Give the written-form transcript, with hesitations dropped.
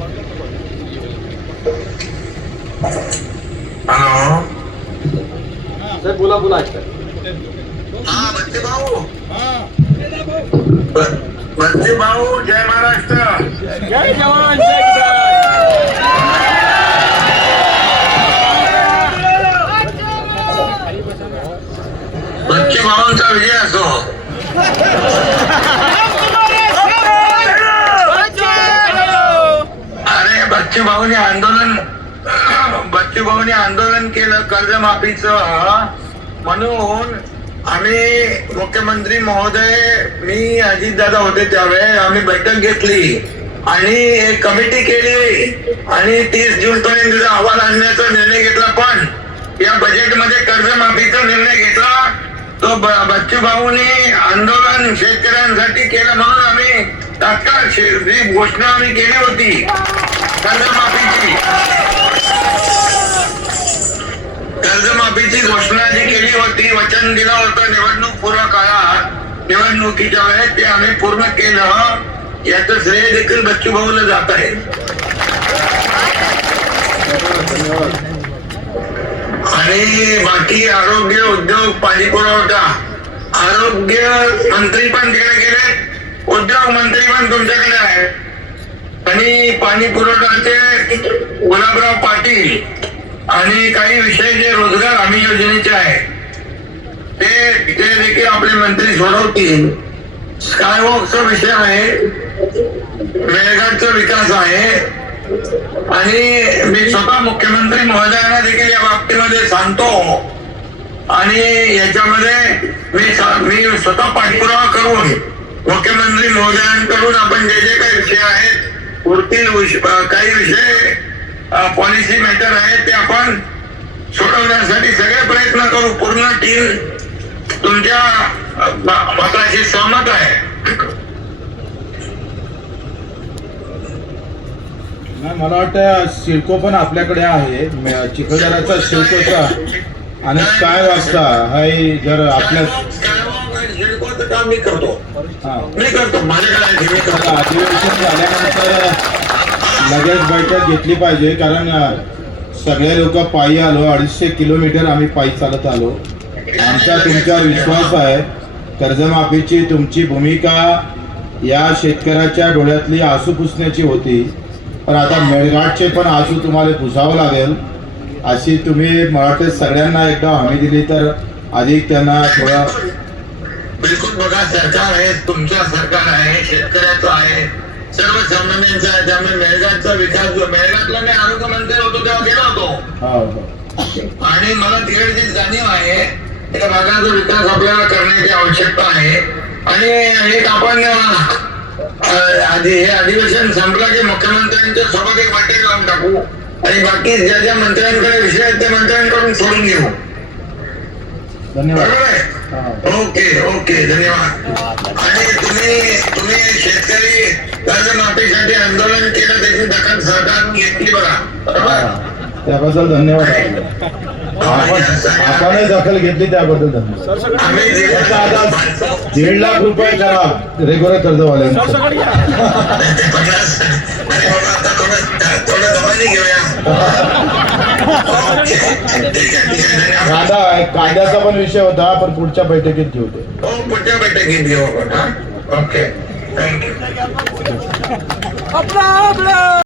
Hello sir बोला बोला. हा बच्चे भाऊ. बच्चे भाऊ जय महाराष्ट्र. जय जवान जय किसान. बच्चे भाऊंचा विजय असो. अरे बच्चे भाऊने आंदोलन केलं कर्जमाफीचं, म्हणून आम्ही मुख्यमंत्री महोदय, मी अजितदादा होते त्यावेळेस आम्ही बैठक घेतली आणि एक कमिटी केली आणि 30 जून पर्यंत अहवाल आणण्याचा निर्णय घेतला. पण या बजेटमध्ये कर्जमाफीचा निर्णय घेतला तो बच्चू भाऊनी आंदोलन शेतकऱ्यांसाठी केलं, म्हणून आम्ही तात्काळ जी घोषणा आम्ही केली होती कर्जमाफीची घोषणा जी केली होती, वचन दिलं होतं निवडणूक पूर्व काळात, निवडणुकीच्या वेळेस ते आम्ही पूर्ण केलं. याचं श्रेय देखील बच्चू भाऊला जात आहे. आणि बाकी आरोग्य, उद्योग, पाणी पुरवठा, आरोग्य मंत्री पण तिकडे गेले, उद्योग मंत्री पण तुमच्याकडे आहे आणि पाणी पुरवठ्याचे गुलाबराव पाटील आणि काही विषय जे रोजगार हमी योजनेचे आहे ते देखील आपले मंत्री सोडवतील. स्कायवॉकचा विषय आहे, मेळघाटचा विकास आहे आणि मी स्वतः मुख्यमंत्री महोदयांना देखील या बाबतीमध्ये सांगतो आणि याच्यामध्ये मी स्वतः पाठपुरावा करून मुख्यमंत्री महोदयांकडून आपण जे जे काही विषय आहेत, पुढील काही विषय पॉलिसी मॅटर आहे ते आपण सोडवण्यासाठी सगळे प्रयत्न करू. पूर्ण टीम तुमच्या मताशी सहमत आहे. मला वाटतं सिडको पण आपल्याकडे आहे, चिखलदराचा सिडकोचा आणि स्काय वाजता हाय. जर आपल्या काम मी करतो माझ्याकडे अधिवेशन झाल्यानंतर लगेच बैठक घेतली पाहिजे, कारण सगळे लोक पायी आलो, 250 किलोमीटर आम्ही पायी चालत आलो. आमचा तुमच्यावर विश्वास आहे. कर्जमाफीची तुमची भूमिका या शेतकऱ्याच्या डोळ्यातली आसू पुसण्याची होती, पण आता मेळघाटचे पण आसू तुम्हाला पुसावं लागेल. अशी तुम्ही मराठी सगळ्यांना एकदा हमी दिली तर अधिक त्यांना थोडा. बिलकुल. बघा, सरकार आहे, तुमचं सरकार आहे, शेतकऱ्याचं आहे, सर्वसामान्यांचा आहे. त्यामुळे मेळघाटचा विकास, जो मेळघाटला मी आरोग्य मंत्री होतो तेव्हा गेलो होतो आणि मला तिकडची जाणीव आहे त्या भागाचा विकास आपल्याला करण्याची आवश्यकता आहे. आणि एक आपण आधी हे अधिवेशन संपलं की मुख्यमंत्र्यांच्या सोबत एक बैठक लावून टाकू आणि बाकी ज्या ज्या मंत्र्यांकडे विषय आहेत त्या मंत्र्यांकडून सोडून घेऊ. धन्यवाद. ओके ओके, धन्यवाद. आणि तुम्ही शेतकरी कर्जमाफीसाठी आंदोलन केलं, त्याची दखल सरकारने घेतली बघा, बरोबर? त्याबद्दल धन्यवाद. आपणही दखल घेतली त्याबद्दल धन्यवाद. आम्ही 1.5 लाख रुपये करा रेग्युलर कर्जवाल्यांना. थोडं दबाने घेऊया. कायद्याचा पण विषय होता, पण पुढच्या बैठकीत घेऊ. पुढच्या बैठकीत घेऊ आपण. Okay, thank you.